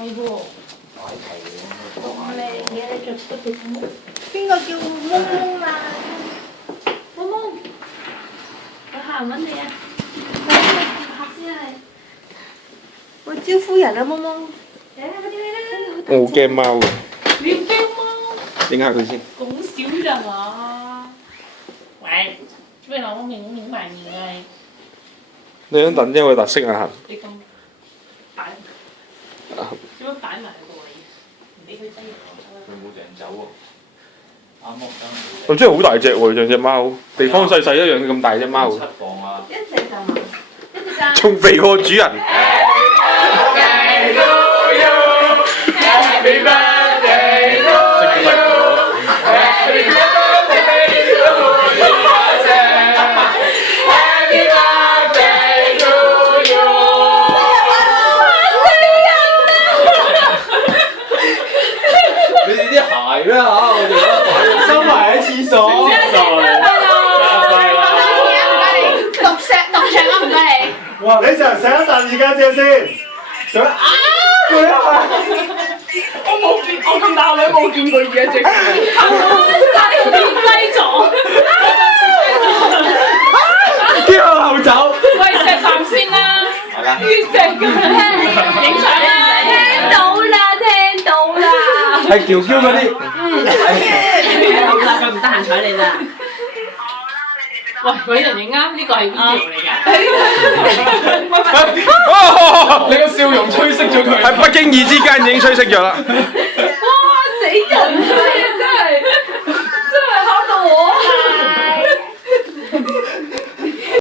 係喎，擺頭好靚嘅，你着嗰條帽。邊個叫嗡嗡啊？嗡嗡，有客人揾你啊！快啲去接客先係。我招呼人啊，嗡嗡。嚟啦，快啲嚟啦！我好驚貓嘅，你要驚貓？影下佢先。咁少咋嘛？喂，做咩攞我面埋面嘅？你張凳真係有特色啊！你咁擺，做乜擺埋個位？唔俾佢擠入我得啦。佢冇掟走喎。啱屋啱佢真係好大隻喎，像隻貓，地方細細一樣咁大隻貓， 7磅啊！一隻就嘛，一隻咋？仲肥過主人。Happy birthday to you. Happy birthday to you. Happy birthday to you. 你哋啲鞋咩嚇？我哋收埋喺廁所。哇！你成日食一啖而家知先，想啊！佢啊！我咁大個女冇見過而家隻，差啲變低咗。叫我後走。喂，食飯先啦，係啦。越食咁樣影相啦，聽到啦，聽到啦。係喬喬嗰啲。好啦，佢唔得閒睬你啦。喂，揾人影啊！呢個係 video 嚟㗎。哦，你個笑容吹熄咗佢。喺不經意之間已經吹熄咗啦。